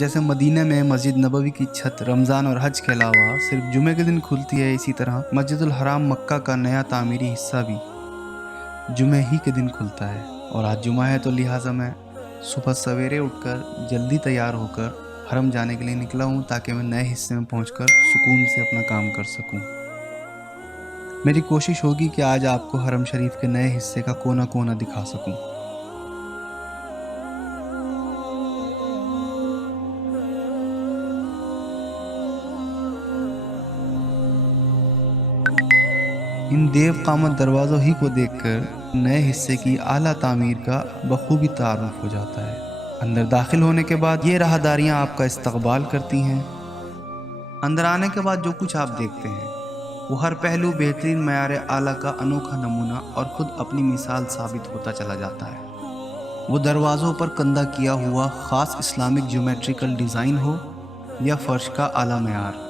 جیسے مدینہ میں مسجد نبوی کی چھت رمضان اور حج کے علاوہ صرف جمعے کے دن کھلتی ہے، اسی طرح مسجد الحرام مکہ کا نیا تعمیری حصہ بھی جمعے ہی کے دن کھلتا ہے۔ اور آج جمعہ ہے تو لہٰذا میں صبح سویرے اٹھ کر جلدی تیار ہو کر حرم جانے کے لیے نکلا ہوں، تاکہ میں نئے حصے میں پہنچ کر سکون سے اپنا کام کر سکوں۔ میری کوشش ہوگی کہ آج آپ کو حرم شریف کے نئے حصے کا کونا کونا دکھا سکوں۔ ان دیو قامت دروازوں ہی کو دیکھ کر نئے حصے کی اعلیٰ تعمیر کا بخوبی تعارف ہو جاتا ہے۔ اندر داخل ہونے کے بعد یہ راہداریاں آپ کا استقبال کرتی ہیں۔ اندر آنے کے بعد جو کچھ آپ دیکھتے ہیں وہ ہر پہلو بہترین معیار اعلیٰ کا انوکھا نمونہ اور خود اپنی مثال ثابت ہوتا چلا جاتا ہے۔ وہ دروازوں پر کندہ کیا ہوا خاص اسلامک جیومیٹریکل ڈیزائن ہو یا فرش کا اعلیٰ معیار۔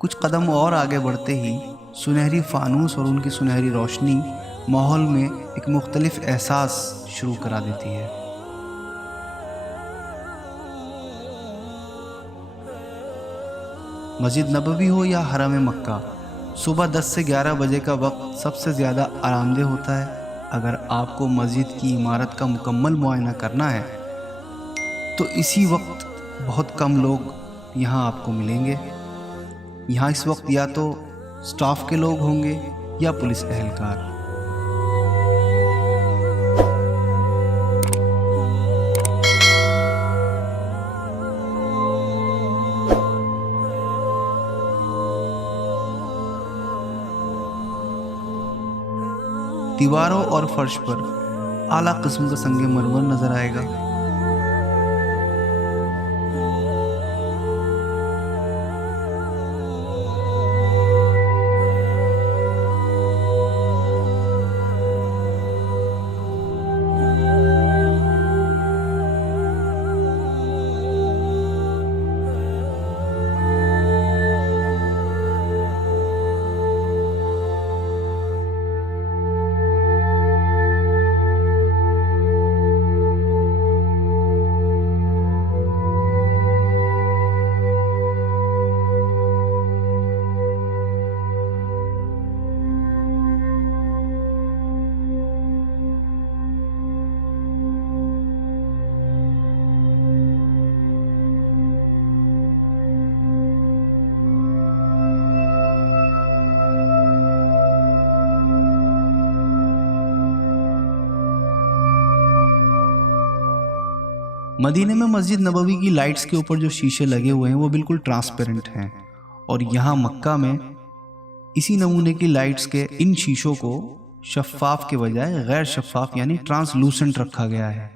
کچھ قدم اور آگے بڑھتے ہی سنہری فانوس اور ان کی سنہری روشنی ماحول میں ایک مختلف احساس شروع کرا دیتی ہے۔ مسجد نبوی ہو یا حرم مکہ، صبح 10 سے 11 بجے کا وقت سب سے زیادہ آرام دہ ہوتا ہے۔ اگر آپ کو مسجد کی عمارت کا مکمل معائنہ کرنا ہے تو اسی وقت بہت کم لوگ یہاں آپ کو ملیں گے۔ یہاں اس وقت یا تو سٹاف کے لوگ ہوں گے یا پولیس اہلکار۔ دیواروں اور فرش پر اعلیٰ قسم کا سنگ مرمر نظر آئے گا۔ مدینے میں مسجد نبوی کی لائٹس کے اوپر جو شیشے لگے ہوئے ہیں وہ بالکل ٹرانسپیرنٹ ہیں، اور یہاں مکہ میں اسی نمونے کی لائٹس کے ان شیشوں کو شفاف کے بجائے غیر شفاف یعنی ٹرانسلوسنٹ رکھا گیا ہے۔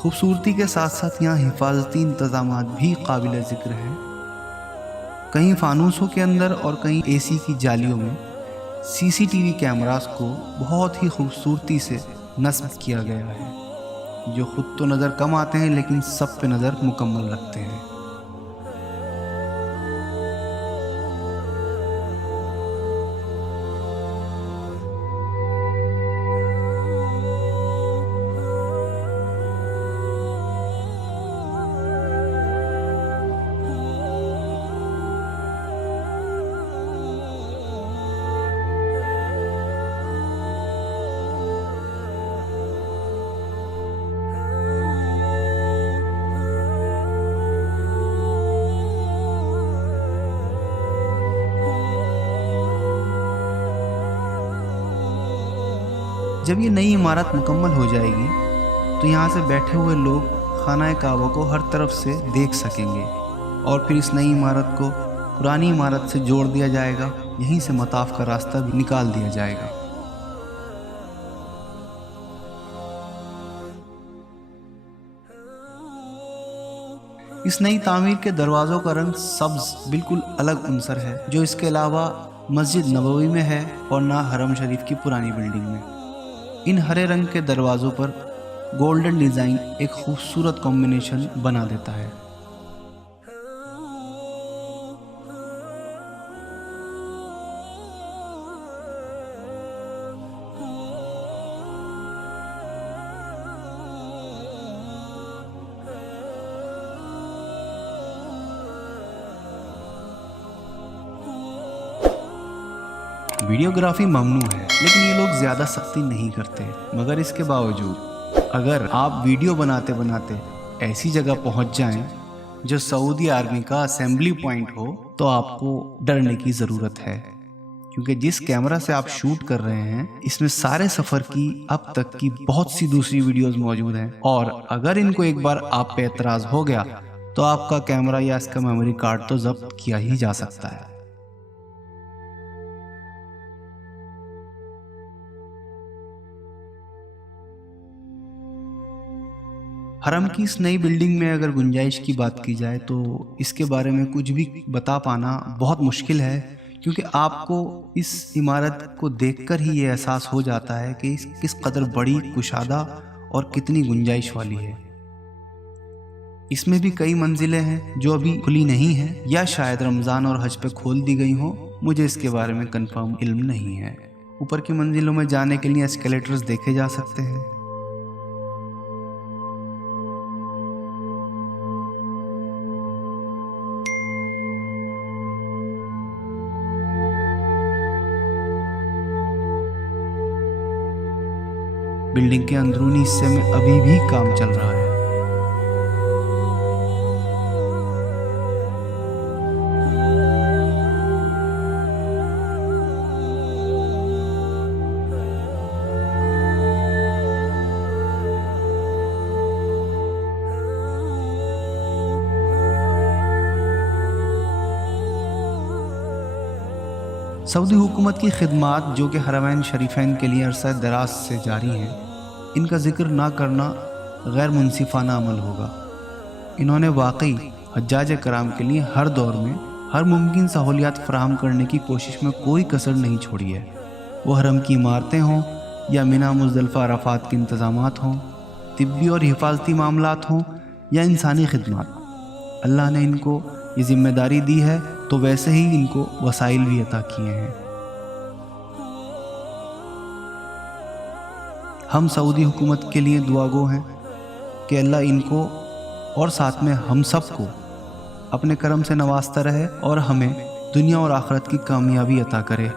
خوبصورتی کے ساتھ ساتھ یہاں حفاظتی انتظامات بھی قابل ذکر ہیں۔ کہیں فانوسوں کے اندر اور کہیں اے سی کی جالیوں میں سی سی ٹی وی کیمراز کو بہت ہی خوبصورتی سے نصب کیا گیا ہے، جو خود تو نظر کم آتے ہیں لیکن سب پہ نظر مکمل رکھتے ہیں۔ جب یہ نئی عمارت مکمل ہو جائے گی تو یہاں سے بیٹھے ہوئے لوگ خانہ کعبہ کو ہر طرف سے دیکھ سکیں گے، اور پھر اس نئی عمارت کو पुरानी इमारत से जोड़ दिया जाएगा। यहीं से मताफ का रास्ता भी निकाल दिया जाएगा। इस नई तामीर के दरवाज़ों का रंग सब्ज बिल्कुल अलग अंसर है, जो इसके अलावा मस्जिद नबवी में है और ना हरम शरीफ की पुरानी बिल्डिंग में। इन हरे रंग के दरवाज़ों पर गोल्डन डिज़ाइन एक खूबसूरत कॉम्बिनेशन बना देता है। वीडियोग्राफी ममनू है, लेकिन ये लोग ज़्यादा सख्ती नहीं करते। मगर इसके बावजूद अगर आप वीडियो बनाते बनाते ऐसी जगह पहुंच जाएं जो सऊदी आर्मी का असेंबली पॉइंट हो, तो आपको डरने की ज़रूरत है, क्योंकि जिस कैमरा से आप शूट कर रहे हैं इसमें सारे सफ़र की अब तक की बहुत सी दूसरी वीडियोस मौजूद हैं। और अगर इनको एक बार आप पे एतराज़ हो गया तो आपका कैमरा या इसका मेमोरी कार्ड तो जब्त किया ही जा सकता है। हरम की इस नई बिल्डिंग में अगर गुंजाइश की बात की जाए तो इसके बारे में कुछ भी बता पाना बहुत मुश्किल है, क्योंकि आपको इस इमारत को देखकर ही ये एहसास हो जाता है कि किस कदर बड़ी, कुशादा और कितनी गुंजाइश वाली है। इसमें भी कई मंजिलें हैं जो अभी खुली नहीं हैं, या शायद रमज़ान और हज पे खोल दी गई हों। मुझे इसके बारे में कंफर्म इल्म नहीं है। ऊपर की मंजिलों में जाने के लिए एस्केलेटर्स देखे जा सकते हैं। बिल्डिंग के अंदरूनी हिस्से में अभी भी काम चल रहा है। सऊदी हुकूमत की खिदमात जो कि हरमैन शरीफैन के लिए अरसा दराज से जारी हैं, इनका जिक्र ना करना गैर मुनसिफाना अमल होगा। इन्होंने वाकई हज्जाज कराम के लिए हर दौर में हर मुमकिन सहूलियात फराहम करने की कोशिश में कोई कसर नहीं छोड़ी है। वो हरम की इमारतें हों या मिना मुज़दलिफ़ा अराफात के इंतज़ामात हों, तिब्बी और हिफाजती मामलात हों या इंसानी खिदमत, अल्लाह ने इनको ये जिम्मेदारी दी है तो वैसे ही इनको वसाइल भी अता किए हैं। हम सऊदी हुकूमत के लिए दुआगो हैं कि अल्लाह इनको और साथ में हम सब को अपने करम से नवाजता रहे और हमें दुनिया और आखिरत की कामयाबी अता करे।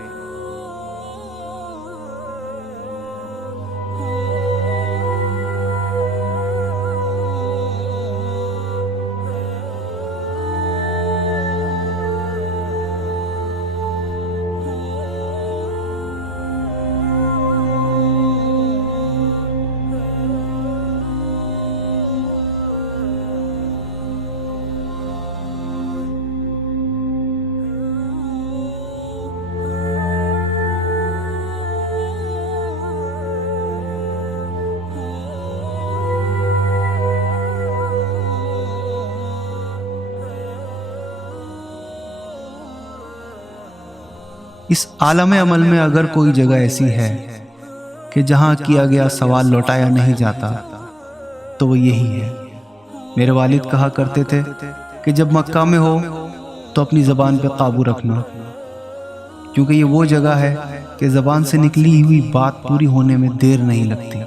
इस आलम अमल में अगर कोई जगह ऐसी है कि जहाँ किया गया सवाल लौटाया नहीं जाता तो वो यही है। मेरे वालिद कहा करते थे कि जब मक्का में हो तो अपनी ज़बान पे काबू रखना, क्योंकि ये वो जगह है कि ज़बान से निकली हुई बात पूरी होने में देर नहीं लगती।